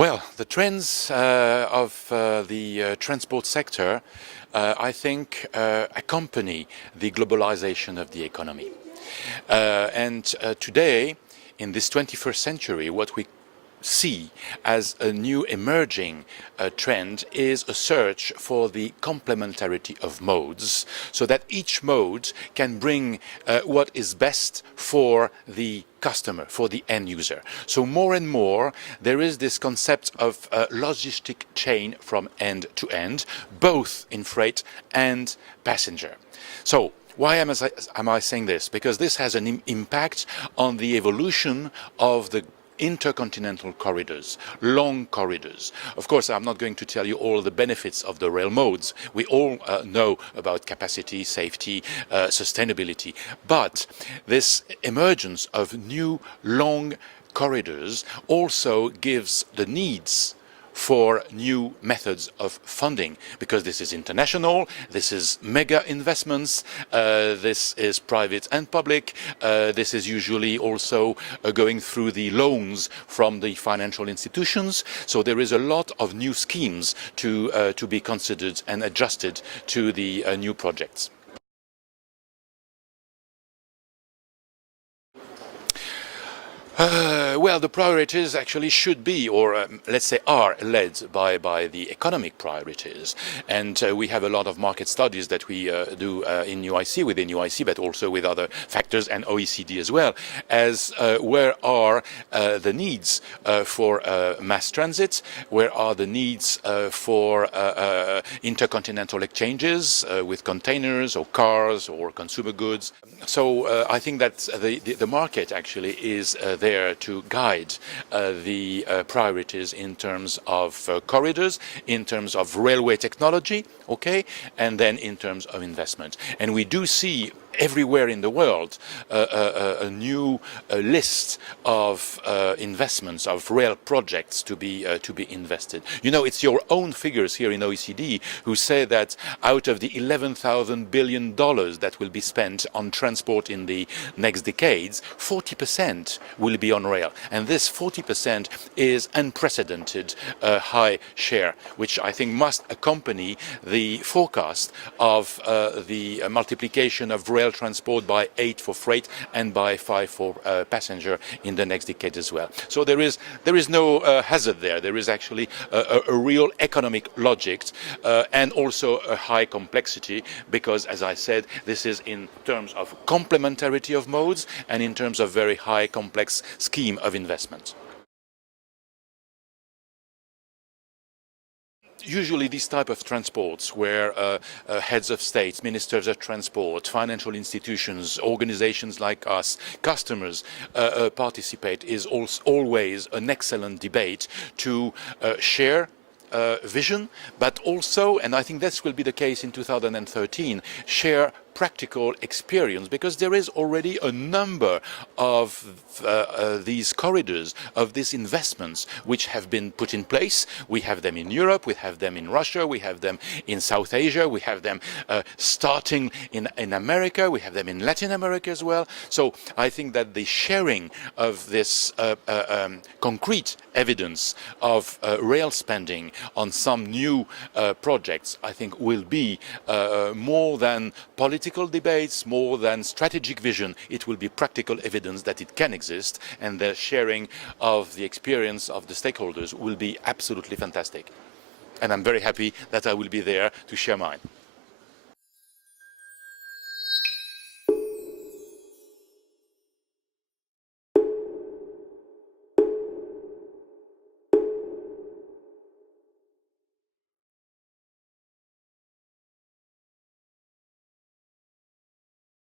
Well, the trends of the transport sector, I think, accompany the globalization of the economy. And today, in this 21st century, what we see as a new emerging trend is a search for the complementarity of modes, so that each mode can bring what is best for the customer, for the end user. So more and more there is this concept of logistic chain from end to end, both in freight and passenger. So why am I saying this? Because this has an impact on the evolution of the intercontinental corridors, long corridors. Of course, I'm not going to tell you all the benefits of the rail modes. We all know about capacity, safety, sustainability. But this emergence of new long corridors also gives the needs for new methods of funding, because this is international, this is mega investments, this is private and public, this is usually also going through the loans from the financial institutions. So there is a lot of new schemes to be considered and adjusted to the new projects. Well, the priorities actually should be, or let's say are, led by the economic priorities. And we have a lot of market studies that we do in UIC, within UIC, but also with other factors and OECD as well, as where are the needs for mass transit, where are the needs for intercontinental exchanges with containers or cars or consumer goods. So I think that the market actually is there to guide the priorities in terms of corridors, in terms of railway technology, okay, and then in terms of investment. And we do see everywhere in the world a new list of investments, of rail projects to be invested. You know, it's your own figures here in OECD who say that out of the $11,000 billion that will be spent on transport in the next decades, 40% will be on rail. And this 40% is unprecedented high share, which I think must accompany the forecast of the multiplication of rail transport by 8 for freight and by 5 for passenger in the next decade as well. So there is no hazard there. There is actually a real economic logic and also a high complexity, because, as I said, this is in terms of complementarity of modes and in terms of very high complex scheme of investment. Usually these type of transports where heads of states, ministers of transport, financial institutions, organizations like us, customers participate is always an excellent debate to share vision, but also, and I think this will be the case in 2013, share practical experience, because there is already a number of these corridors, of these investments which have been put in place. We have them in Europe, we have them in Russia, we have them in South Asia, we have them starting in America, we have them in Latin America as well. So I think that the sharing of this concrete evidence of rail spending on some new projects, I think will be more than political debates, more than strategic vision. It will be practical evidence that it can exist, and the sharing of the experience of the stakeholders will be absolutely fantastic. And I'm very happy that I will be there to share mine.